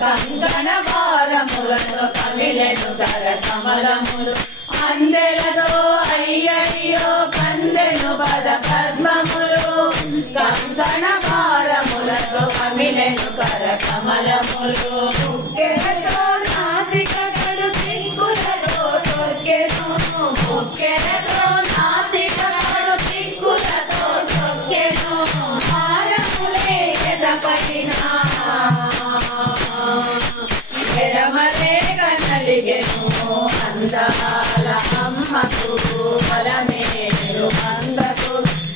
కంకణ భారములతో కమిలెను కర కమలములు అందెలతో అయ్యయ్యో కందెను పద పద్మములు కంకణ భారములతో కమిలెను కర కమలములు బుక్కెలతో నాసిక కడు సిగ్గులతో సొక్కెను బుక్కెలతో నాసిక కడు సిగ్గులతో సొక్కెను హారములే ఎదపడినా ఎడమలే కనలిగెను అందాల అమ్మకు బలమేరు మందకు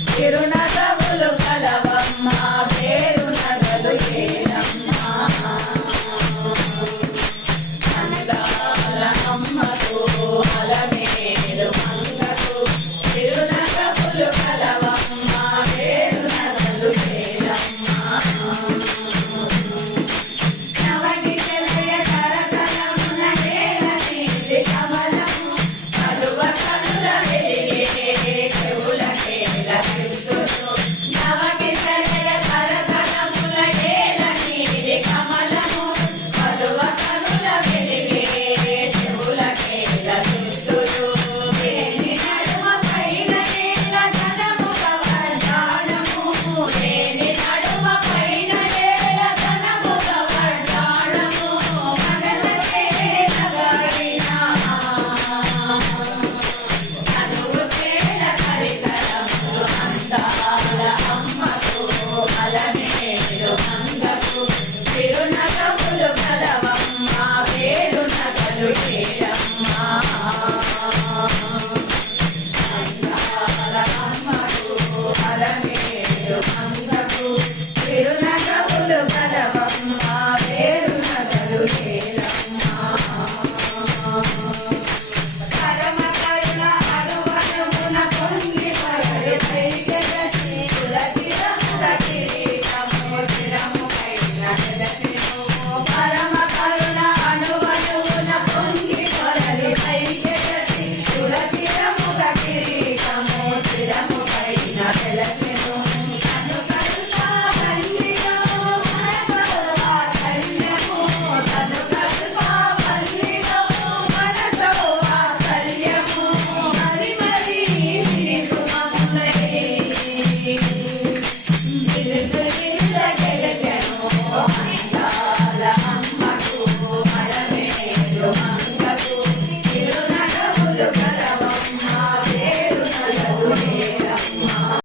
తిరునగవులు కలవమ్మ పేరు నగలు చేరమ్మ అందాల అమ్మకు బలమేరు మందకు తిరునగవులు కలవమ్మ పేరు నగలు చేరమ్మ తిరునగములు కలవమ్మ పేరు నగలు చేరమ్మ అమ్మకు అలమేరు మంగకు తిరునగములు కలవమ్మ పేరు నగలు చేరమ్మ పరమ కరుణ అనువనమున పొంగి పరడి పైకెలసి కులతిరముల కిరీటము చిరము పరమ కరుణ అనువనువున పొంగి పొరలి పైకెలసి కులతిరముల కిరీటము చిరము పైన తెలసెను అనుకల్ప వల్లిలో మనసోవా కల్యము అనుకల్ప వల్లిలో మనసోవా కల్యము మరి మరి తిరుగుమములై గెలిచెను అందాల అమ్మకు బలమేరు